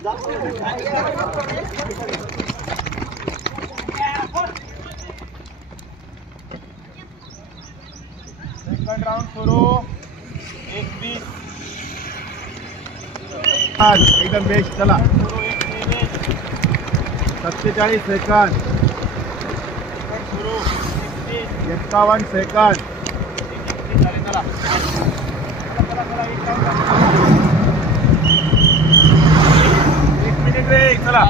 Second round सुरू. 21 एकदम best. चला 47 सेकंद. 51 सेकंद. चला 1 मिनिट ब्रेक. चला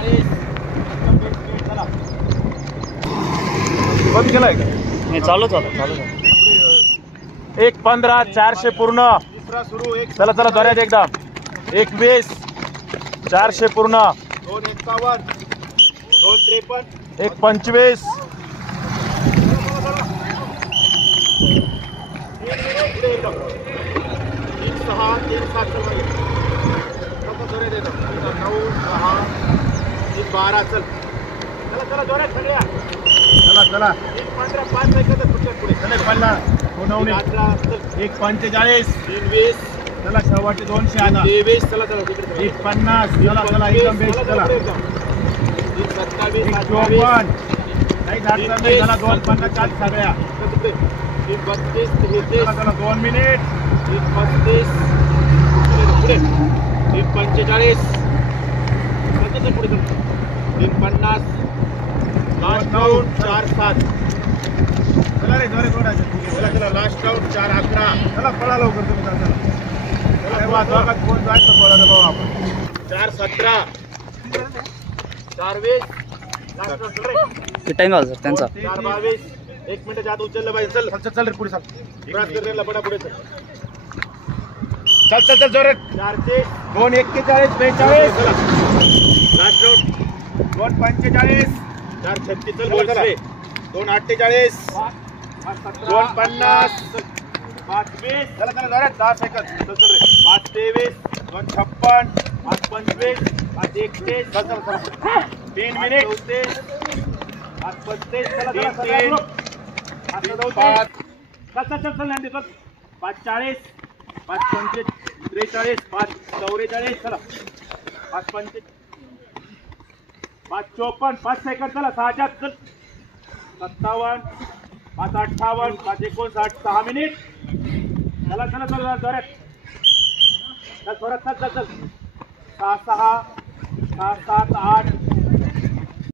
बंद केलाय का? नाही, चालूच होता. 1:15 400 पूर्ण. चला चला जोरात एकदम. 21 400 पूर्ण. 2:51 2:53 1:25 12. चल चला चला जोरात सगळ्या. चला चला 1:15 5 सेकंद पुढे. चला 1:45 20. चला शेवटचे 200 आणा. 23. चला चला 1:50. चला चला एकदम बेस्ट. चला 1:57 नाही झाडचा नाही. चला 2:50 चाल सगळ्या. 1:32 चला चला 2 मिनिट. 1:35 पुढे. 1:45 पुढे. 1:50 लास्ट राउंड 4:7. चला रे जोरे जोराचे. चला चला लास्ट राउंड 4:11. चला पळा लवकर तुम्ही. चला चला दोघात कोण जायचं बोलायचं भाऊ आपण. 4:17 4:20 लास्ट राउंड. चल रे टाइम आला सर त्यांचा. 4:22 1 मिनिटाच्या आत उचललं पाहिजे. चल चल चल रे पुढे. चल त्रास कर रे लपडा पुढे. चल चल चल जोरात. 4:41 2:41 42. चला लास्ट राउंड 2:45 4:36. चल बोल. चला 2:48 2:50 5:20. चला चला जोरात 10 सेकंद. चल चल रे 5:23 2:56 5:25 5:31. चल चल चला 3 मिनिट 5:35. चला चला चल चल चल चल नांदी चल. 5:40 5:45 43 5:44. चला 5:45 5:54 5 सेकंद. चला 6च्या चल 57 5:58 5:59 6 मिनिट. चला चला चला जोरात. चल जोरात चल चल चल 6:6 6:7 8